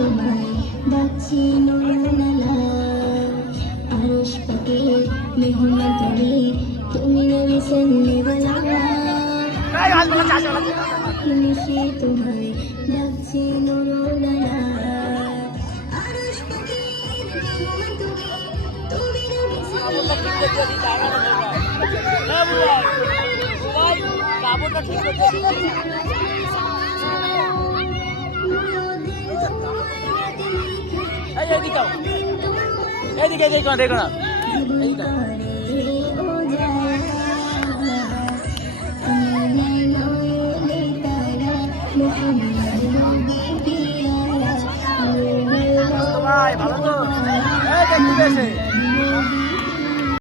তোমায় ডাকছি নুরুনালা আরশ পাকে মেহমান তুমি তুমি নবী সাল্লাল্লাহু নিশি তোমায় ডাকছি নুরুনালা আরশ পাকে মেহমান তুমি তুমি নবী এদিকে দেখো দেখো না এইটা ভাই ভালো তো এই দেখতে পেয়েছে